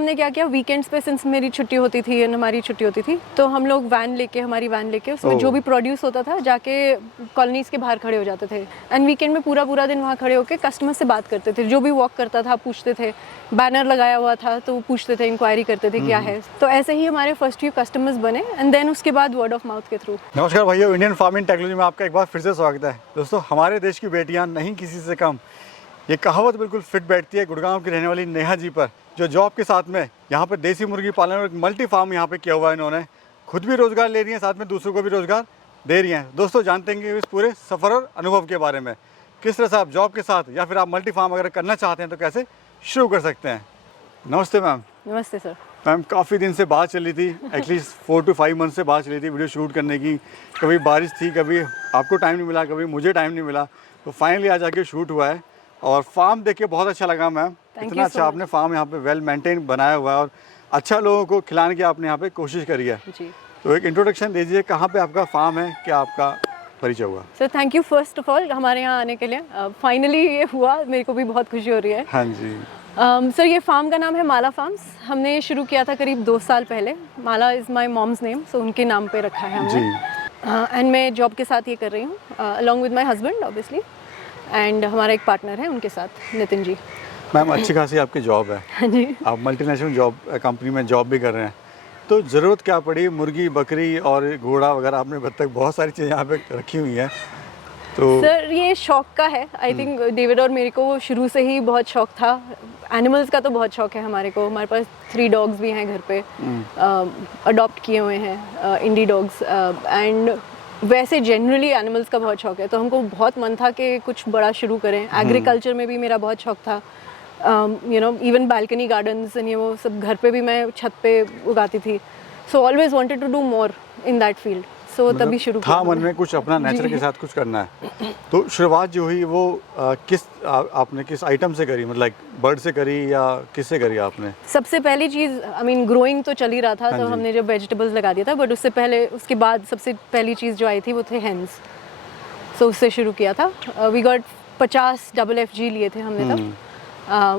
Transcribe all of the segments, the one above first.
हमने क्या किया, वीकेंड्स पे सिंस मेरी छुट्टी होती थी एंड हमारी छुट्टी होती थी, तो हम लोग हमारी वैन लेके उसमें जो भी प्रोड्यूस होता था जाके कॉलोनीज के बाहर खड़े हो जाते थे एंड वीकेंड में पूरा पूरा दिन वहाँ खड़े होकर कस्टमर से बात करते थे। जो भी वॉक करता था पूछते थे, बैनर लगाया हुआ था तो वो पूछते थे, इंक्वायरी करते थे क्या है। तो ऐसे ही हमारे फर्स्ट फ्यू कस्टमर्स बने एंड देन उसके बाद वर्ड ऑफ माउथ के थ्रू। नमस्कार भाइयों, इंडियन फार्मिंग टेक्नोलॉजी में आपका एक बार फिर से स्वागत है। दोस्तों, हमारे देश की बेटियां नहीं किसी से कम, ये कहावत बिल्कुल फिट बैठती है गुड़गांव की रहने वाली नेहा जी पर, जो जॉब के साथ में यहाँ पर देसी मुर्गी पालन और एक मल्टी फार्म यहाँ पे किया हुआ है। इन्होंने खुद भी रोज़गार ले रही हैं, साथ में दूसरों को भी रोज़गार दे रही हैं। दोस्तों, जानते हैं कि इस पूरे सफ़र और अनुभव के बारे में, किस तरह से आप जॉब के साथ या फिर आप मल्टी फार्म अगर करना चाहते हैं तो कैसे शुरू कर सकते हैं। नमस्ते मैम। नमस्ते सर। मैम, काफ़ी दिन से बात चली थी, एटलीस्ट 4 to 5 मंथ से बात चली थी वीडियो शूट करने की। कभी बारिश थी, कभी आपको टाइम नहीं मिला, कभी मुझे टाइम नहीं मिला, तो फाइनली आज आके शूट हुआ है और फार्म देख के बहुत अच्छा लगा मैम। इतना अच्छा आपने फार्म यहाँ पे वेल मेंटेन बनाया हुआ है और अच्छा लोगों को खिलाने की आपने यहाँ पे कोशिश करी है जी। तो एक इंट्रोडक्शन दीजिए, कहाँ पे आपका फार्म है, क्या आपका परिचय हुआ? Sir thank you first of all हमारे यहाँ आने के लिए। फाइनली ये हुआ, मेरे को भी बहुत खुशी हो रही है। हाँ जी। सर ये फार्म का नाम है माला फार्म्स। हमने ये शुरू किया था करीब 2 साल पहले। माला इज़ माय मॉम्स नेम, सो उनके नाम पे रखा है हमने। एंड मैं जॉब के साथ ये कर रही हूँ along with my husband obviously, and हमारा एक पार्टनर है उनके साथ, नितिन जी। मैम, अच्छी खासी आपकी जॉब है। हाँ जी। आप मल्टीनेशनल जॉब कंपनी में जॉब भी कर रहे हैं, तो ज़रूरत क्या पड़ी? मुर्गी, बकरी और घोड़ा वगैरह, आपने बत्तख, बहुत सारी चीज़ें यहाँ पे रखी हुई हैं। तो सर ये शौक का है। आई थिंक डेविड और मेरे को शुरू से ही बहुत शौक था। एनिमल्स का तो बहुत शौक है हमारे को। हमारे पास 3 डॉग्स भी हैं घर पे, अडॉप्ट किए हुए हैं, इंडी डॉग्स। एंड वैसे जनरली एनिमल्स का बहुत शौक है, तो हमको बहुत मन था कि कुछ बड़ा शुरू करें। एग्रीकल्चर में भी मेरा बहुत शौक था। You know, even balcony gardens and ये वो सब घर पे भी मैं छत पे उगाती थी। So always wanted to do more in that field. So तभी शुरू था मन में कुछ अपना नेचर के साथ कुछ करना है। तो शुरुआत जो हुई वो आपने किस आइटम से करी? मतलब लाइक बर्ड से करी या किससे करी आपने? सबसे पहली चीज़, आई मीन ग्रोइंग तो चल ही रहा था, तो हमने जब वेजिटेबल्स लगा दिया था, बट उससे पहले, उसके बाद सबसे पहली चीज़ जो आई थी वो थे हेन्स। सो उससे शुरू किया था। वी गॉट 50 FFG लिए थे हमने तब।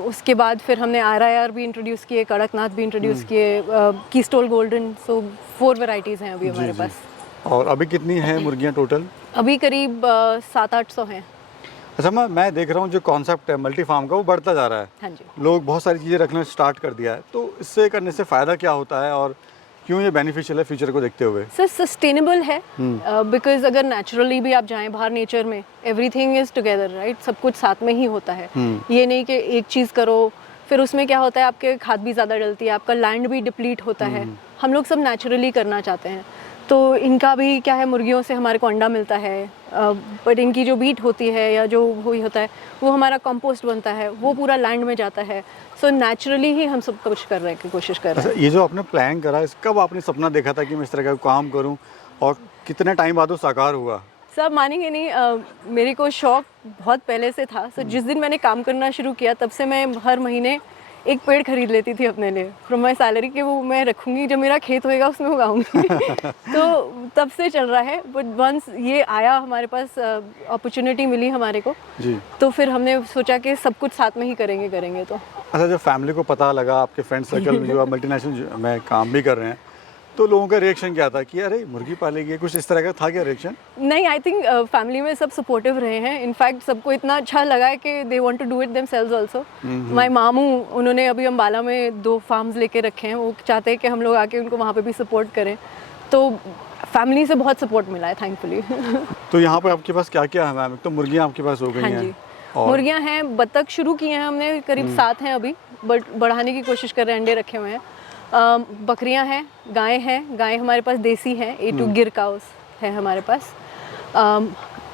उसके बाद फिर हमने RIR भी इंट्रोड्यूस किए, कड़कनाथ भी इंट्रोड्यूस किए, कीस्टोल गोल्डन। सो 4 वैरायटीज़ हैं अभी हमारे पास। और अभी कितनी हैं मुर्गियाँ टोटल? अभी करीब 700-800 हैं। अच्छा, मैं देख रहा हूँ जो कॉन्सेप्ट है मल्टी फार्म का वो बढ़ता जा रहा है। हाँ जी। लोग बहुत सारी चीज़ें रखना स्टार्ट कर दिया है, तो इससे करने से फ़ायदा क्या होता है और क्यों ये बेनिफिशियल है फ्यूचर को देखते हुए? सर सस्टेनेबल है, बिकॉज अगर नेचुरली भी आप जाएं बाहर नेचर में, एवरीथिंग इज टुगेदर, राइट? सब कुछ साथ में ही होता है। ये नहीं कि एक चीज़ करो फिर उसमें क्या होता है, आपके खाद भी ज़्यादा डलती है, आपका लैंड भी डिप्लीट होता है। हम लोग सब नेचुरली करना चाहते हैं। तो इनका भी क्या है, मुर्गियों से हमारे को अंडा मिलता है, बट इनकी जो बीट होती है या जो वही होता है वो हमारा कंपोस्ट बनता है, वो पूरा लैंड में जाता है। सो नेचुरली ही हम सब कुछ कर रहे हैं, कोशिश कर रहे हैं। अच्छा, ये जो आपने प्लान करा, इस कब आपने सपना देखा था कि मैं इस तरह का काम करूं और कितने टाइम बाद वो साकार हुआ? सब मानेंगे नहीं, मेरे को शौक बहुत पहले से था। सो जिस दिन मैंने काम करना शुरू किया तब से मैं हर महीने एक पेड़ खरीद लेती थी अपने लिए फ्रॉम माई सैलरी, कि वो मैं रखूँगी, जब मेरा खेत होएगा उसमें उगाऊंगी। तो तब से चल रहा है। बट वंस ये आया हमारे पास, अपॉर्चुनिटी मिली हमारे को जी, तो फिर हमने सोचा कि सब कुछ साथ में ही करेंगे। तो अच्छा, जब फैमिली को पता लगा, आपके फ्रेंड सर्कल में जो आप मल्टीनेशनल में काम भी कर रहे हैं, तो लोगों का रिएक्शन क्या था कि अरे मुर्गी पालेगी, कुछ इस तरह का था क्या रिएक्शन? नहीं, आई थिंक फैमिली में सब सपोर्टिव रहे हैं। इनफैक्ट सबको इतना अच्छा लगा है कि they want to do it themselves also. My मामू, उन्होंने अभी अम्बाला में 2 फार्म्स लेके रखे हैं। वो चाहते हैं कि हम लोग आके उनको वहाँ पे भी सपोर्ट करें। तो फैमिली से बहुत सपोर्ट मिला है थैंकफुली। तो यहाँ पर आपके पास क्या क्या है मैम? तो मुर्गियाँ आपके पास हो गई हैं? हाँ जी, मुर्गियाँ हैं, बत्तख शुरू किए हैं हमने, करीब 7 हैं अभी, बट बढ़ाने की कोशिश कर रहे हैं, अंडे रखे हुए हैं। बकरियां हैं, गाय हैं। गाय हमारे पास देसी हैं, A2 गिर काउस है हमारे पास।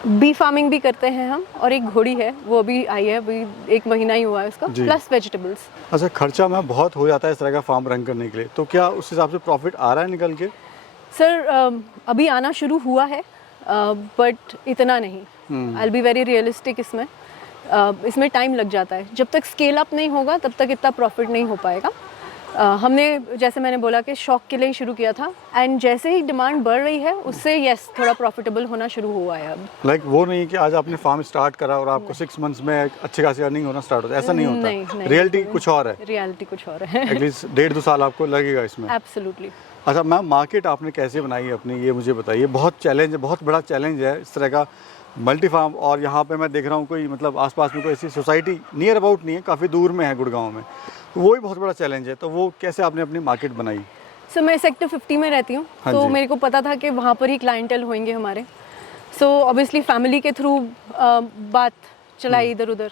बी फार्मिंग भी करते हैं हम, और एक घोड़ी है, वो अभी आई है, अभी 1 महीना ही हुआ है उसका, प्लस वेजिटेबल्स। अच्छा, खर्चा में बहुत हो जाता है इस तरह का फार्म रन करने के लिए, तो क्या उस हिसाब से प्रॉफिट आ रहा है निकल के? सर अभी आना शुरू हुआ है, बट इतना नहीं। I will be very realistic इसमें। इसमें टाइम लग जाता है। जब तक स्केल अप नहीं होगा तब तक इतना प्रॉफिट नहीं हो पाएगा। हमने जैसे मैंने बोला कि शौक के लिए ही शुरू किया था, एंड जैसे ही डिमांड बढ़ रही है उससे यस थोड़ा प्रॉफिटेबल होना शुरू हुआ है अब। लाइक वो नहीं कि आज आपने फार्म स्टार्ट करा और आपको 6 मंथ्स में एक अच्छी खासी अर्निंग होना स्टार्ट होता है, ऐसा नहीं होता। नहीं, रियलिटी कुछ और है। रियलिटी कुछ और है। एटलीस्ट 1.5-2 साल आपको लगेगा इसमें। एब्सोल्युटली। अच्छा मैम, मार्केट आपने कैसे बनाई है अपनी, ये मुझे बताइए। बहुत चैलेंज है, बहुत बड़ा चैलेंज है इस तरह का मल्टी फार्म। और यहाँ पे मैं देख रहा हूँ कोई मतलब आसपास में कोई ऐसी सोसाइटी नियर अबाउट नहीं है, काफ़ी दूर में है गुड़गांव में, तो वो ही बहुत बड़ा चैलेंज है। तो वो कैसे आपने अपनी मार्केट बनाई? सो मैं सेक्टर 50 में रहती हूँ, हाँ तो जी। मेरे को पता था कि वहाँ पर ही क्लाइंटल होंगे हमारे। सो ऑब्वियसली फैमिली के थ्रू बात चलाई इधर उधर।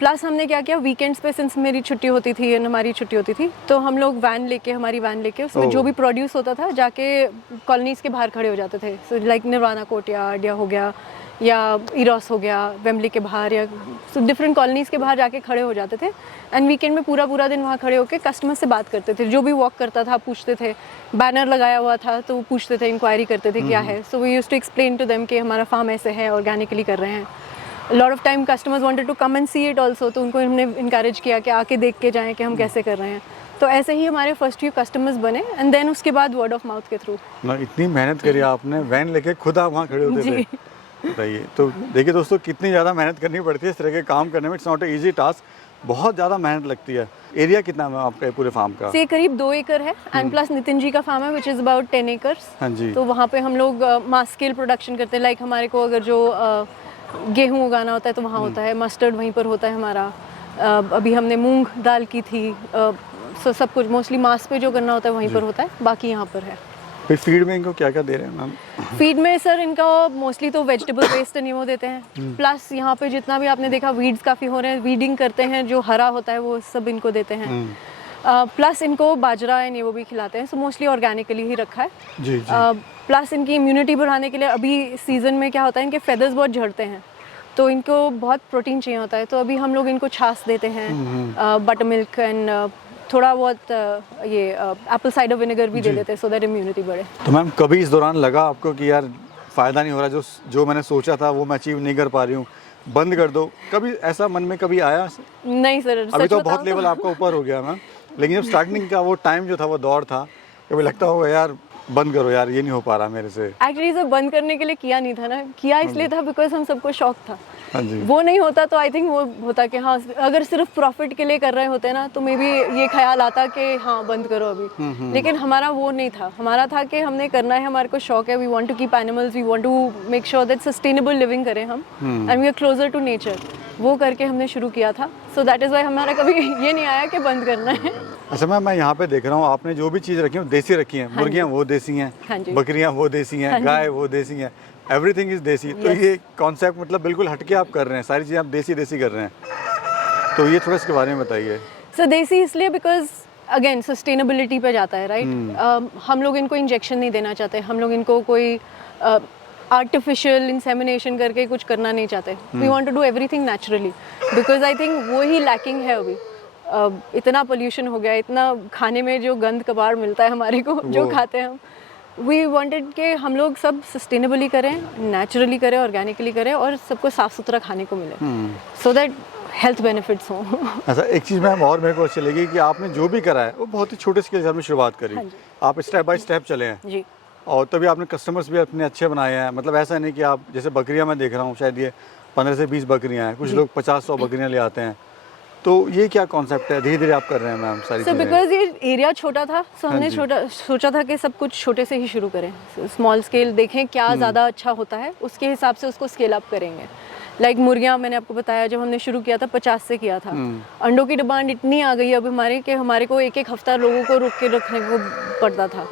प्लस हमने क्या किया, वीकेंड्स पे सिंस मेरी छुट्टी होती थी एंड हमारी छुट्टी होती थी, तो हम लोग हमारी वैन लेके उसमें जो भी प्रोड्यूस होता था जाके कॉलोनीज़ के बाहर खड़े हो जाते थे। सो लाइक निर्वाणा कोर्टयार्ड या हो गया, या इरोस हो गया, वेम्बली के बाहर, या डिफरेंट कॉलोनीज़ के बाहर जाके खड़े हो जाते थे। एंड वीकेंड में पूरा दिन वहाँ खड़े होकर कस्टमर से बात करते थे। जो भी वॉक करता था पूछते थे, बैनर लगाया हुआ था तो वो पूछते थे, इंक्वायरी करते थे क्या है। So we used to explain to them कि हमारा फार्म ऐसे है, ऑर्गेनिकली कर रहे हैं। Lot of time customers wanted to come and see it also, तो उनको हमने इनकरेज किया कि आके देख के जाएँ कि हम कैसे कर रहे हैं। तो ऐसे ही हमारे फर्स्ट फ्यू कस्टमर्स बने, एंड देन उसके बाद वर्ड ऑफ माउथ के थ्रू। ना इतनी मेहनत करी आपने, वैन लेके खुद आप वहाँ खड़े होते थे। बताइए। तो देखिए दोस्तों, कितनी ज़्यादा मेहनत करनी पड़ती है इस तरह के काम करने में। It's not a easy task, बहुत ज़्यादा मेहनत लगती है। एरिया कितना है आपका पूरे फार्म का? से करीब 2 एकड़ है, एंड प्लस नितिन जी का फार्म है विच इज़ अबाउट 10 एकर्स। हाँ जी। तो वहाँ पे हम लोग मास स्केल प्रोडक्शन करते हैं। लाइक हमारे को अगर जो गेहूँ उगाना होता है तो वहाँ होता है, मस्टर्ड वहीं पर होता है हमारा। अभी हमने मूंग दाल की थी, सो सब कुछ मोस्टली मास पे जो करना होता है वहीं पर होता है, बाकी यहाँ पर है। फिर फीड में इनको क्या क्या दे रहे हैं मैम? फीड में सर इनका मोस्टली तो वेजिटेबल वेस्ट नहीं वो देते हैं, प्लस यहाँ पे जितना भी आपने देखा वीड्स काफ़ी हो रहे हैं, वीडिंग करते हैं, जो हरा होता है वो सब इनको देते हैं। प्लस इनको बाजरा एंड ये वो भी खिलाते हैं। सो मोस्टली ऑर्गेनिकली ही रखा है। जी जी। प्लस इनकी इम्यूनिटी बढ़ाने के लिए अभी सीज़न में क्या होता है, इनके फेदर्स बहुत झड़ते हैं, तो इनको बहुत प्रोटीन चाहिए होता है। तो अभी हम लोग इनको छाछ देते हैं, बटर मिल्क एंड थोड़ा बहुत ये एप्पल साइडर विनेगर भी दे देते हैं, सो दैट इम्यूनिटी बढ़े। तो मैम कभी इस दौरान लगा आपको कि यार फ़ायदा नहीं हो रहा, जो मैंने सोचा था वो मैं अचीव नहीं कर पा रही हूँ, बंद कर दो, कभी ऐसा मन में कभी आया? नहीं सर, अभी तो बहुत लेवल आपका ऊपर हो गया मैम, लेकिन जब स्टार्टिंग का वो टाइम जो था, वो दौर था, कभी लगता होगा यार बंद करो यार, ये नहीं हो पा रहा मेरे से? एक्चुअली सर बंद करने के लिए किया नहीं था ना, किया इसलिए था बिकॉज हम सबको शौक था। हाँ जी। वो नहीं होता तो आई थिंक वो होता कि हाँ, अगर सिर्फ प्रॉफिट के लिए कर रहे होते ना तो मे बी ये ख्याल आता कि हाँ बंद करो अभी। लेकिन हमारा वो नहीं था, हमारा था कि हमने करना है, हमारे को शौक है, we want to keep animals, we want to make sure that sustainable living करें हम, and we are closer to nature. वो करके हमने शुरू किया था। सो दैट इज़ वाई हमारा कभी ये नहीं आया कि बंद करना है। अच्छा मैम, मैं यहाँ पे देख रहा हूँ आपने जो भी चीज़ रखी है देसी रखी हैं। मुर्गियाँ वो देसी हैं, हाँ जी। बकरियाँ वो देसी हैं, गाय वो देसी हैं, एवरीथिंग इज़ देसी। तो ये कॉन्सेप्ट मतलब बिल्कुल हटके आप कर रहे हैं, सारी चीज़ें आप देसी देसी कर रहे हैं, तो ये थोड़ा इसके बारे में बताइए। सो देसी इसलिए बिकॉज अगेन सस्टेनेबिलिटी पे जाता है, राइट। हम लोग इनको इंजेक्शन नहीं देना चाहते, हम लोग इनको कोई आर्टिफिशियल इंसेमिनेशन करके कुछ करना नहीं चाहते। We want to do everything naturally, because I think वो ही लैकिंग है अभी। इतना पोल्यूशन हो गया, इतना खाने में जो गंद कबाड़ मिलता है हमारे को, जो खाते हैं हम, वी वांटेड कि हम लोग सब सस्टेनेबली करें, नेचुरली करें, ऑर्गेनिकली करें, और सबको साफ़ सुथरा खाने को मिले, सो दैट हेल्थ बेनिफिट्स हों। अच्छा एक चीज़ मैम और मेरे को अच्छी लगी कि आपने जो भी करा है वो बहुत ही छोटे स्केल से आपने शुरुआत करी। हाँ जी। आप स्टेप बाय स्टेप चले हैं जी। और तभी आपने कस्टमर्स भी अपने अच्छे बनाए हैं। मतलब ऐसा नहीं कि आप जैसे बकरियां मैं देख रहा हूँ, शायद ये 15 से 20 बकरियां हैं, कुछ लोग 50-100 बकरियां ले आते हैं, तो ये क्या कॉन्सेप्ट है? धीरे धीरे आप कर रहे हैं मैम सारी चीज़ें? बिकॉज ये एरिया छोटा था, सो हमने सोचा था कि सब कुछ छोटे से ही शुरू करें, स्मॉल स्केल देखें क्या ज़्यादा अच्छा होता है, उसके हिसाब से उसको स्केल अप करेंगे। लाइक मुर्गियाँ मैंने आपको बताया, जब हमने शुरू किया था 50 से किया था। अंडों की डिमांड इतनी आ गई अब हमारे कि हमारे को एक हफ्ता लोगों को रुक के रखने को पड़ता था।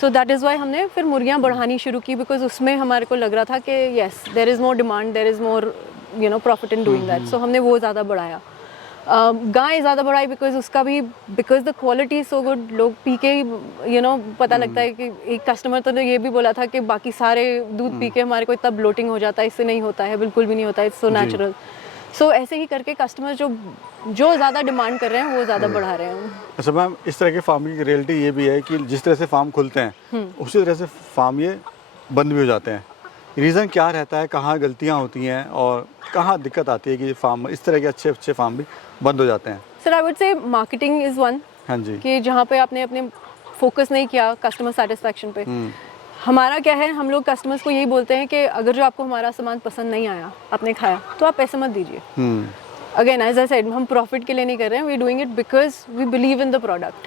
सो दैट इज़ वाई हमने फिर मुर्गियाँ बढ़ानी शुरू की, बिकॉज उसमें हमारे को लग रहा था कि yes there is more demand, there is more profit in doing that. So हमने वो ज़्यादा बढ़ाया। गाय ज़्यादा बढ़ाई बिकॉज उसका भी because the quality is so good, लोग पी के ही पता लगता है कि एक कस्टमर तो ने ये भी बोला था कि बाकी सारे दूध पी के हमारे को इतना ब्लोटिंग हो जाता है, इससे नहीं होता है, बिल्कुल भी नहीं होता है, इट्स सो नेचुरल। सो ऐसे ही करके कस्टमर जो ज़्यादा डिमांड कर रहे हैं वो ज़्यादा बढ़ा रहे हैं। अच्छा मैम, इस तरह के फार्मिंग की रियलिटी ये भी है कि जिस तरह से फार्म खुलते हैं उसी तरह से फार्म ये बंद भी हो जाते हैं। रीज़न क्या रहता है, कहाँ गलतियाँ होती हैं और कहाँ दिक्कत आती है कि फार्म इस तरह के अच्छे अच्छे फार्म भी बंद हो जाते हैं? Sir I would say marketing is one, हाँ जी। कि जहाँ पे आपने अपने फोकस नहीं किया कस्टमर सेटिस्फैक्शन पे। हमारा क्या है, हम लोग कस्टमर्स को यही बोलते हैं कि अगर जो आपको हमारा सामान पसंद नहीं आया, आपने खाया, तो आप पैसे मत दीजिए। अगेन एज आई सेड, हम प्रॉफिट के लिए नहीं कर रहे हैं, we doing it because we believe in the product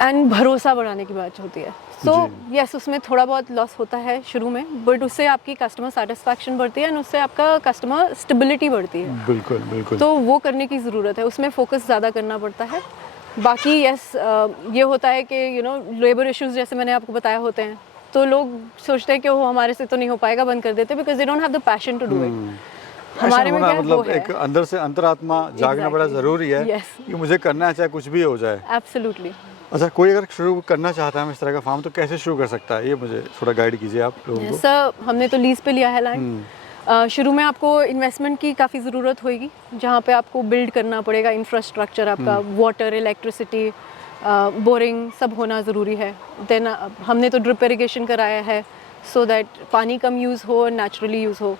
and भरोसा बढ़ाने की बात होती है। सो यस, उसमें थोड़ा बहुत लॉस होता है शुरू में, बट उससे आपकी कस्टमर सेटिस्फैक्शन बढ़ती है एंड उससे आपका कस्टमर स्टेबिलिटी बढ़ती है। बिल्कुल बिल्कुल। तो वो करने की ज़रूरत है, उसमें फोकस ज़्यादा करना पड़ता है। बाकी यस, ये होता है कि यू नो लेबर इश्यूज जैसे मैंने आपको बताया होते हैं, तो लोग सोचते हैं कि वो हमारे से तो नहीं हो पाएगा, बंद कर देते because they don't have the passion to do it. हमारे में क्या है, वो मतलब है। एक अंदर से अंतरात्मा जागना बड़ा ज़रूरी है Yes. कि मुझे करना है चाहे कुछ भी हो जाए। एब्सोल्युटली। अच्छा, कोई अगर शुरू करना चाहता है इस तरह का फार्म तो कैसे शुरू कर सकता है, ये मुझे थोड़ा गाइड कीजिए आप लोगों को। सर, हमने तो लीज पे लिया है लैंड। शुरू में आपको इन्वेस्टमेंट की काफ़ी ज़रूरत होगी, जहाँ पे आपको बिल्ड करना पड़ेगा इंफ्रास्ट्रक्चर, आपका वाटर, इलेक्ट्रिसिटी, बोरिंग सब होना ज़रूरी है। देन हमने तो ड्रिप इरिगेशन कराया है सो दैट पानी कम यूज़ हो और नेचुरली यूज़ हो,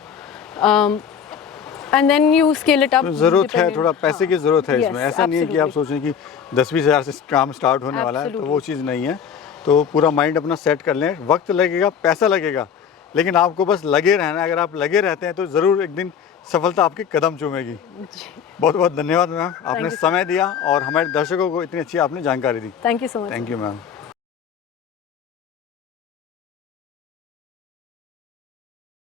and then you scale it up. ज़रूरत है, थोड़ा पैसे की ज़रूरत है इसमें। ऐसा नहीं है कि आप सोचें कि 10-20 हज़ार से काम स्टार्ट होने वाला है, तो वो चीज़ नहीं है। तो पूरा माइंड अपना सेट कर लें, वक्त लगेगा, पैसा लगेगा, लेकिन आपको बस लगे रहना है। अगर आप लगे रहते हैं तो ज़रूर एक दिन सफलता आपके कदम चूमेगी। बहुत बहुत धन्यवाद मैम, आपने समय दिया और हमारे दर्शकों को इतनी अच्छी आपने जानकारी दी। Thank you so much. Thank you ma'am.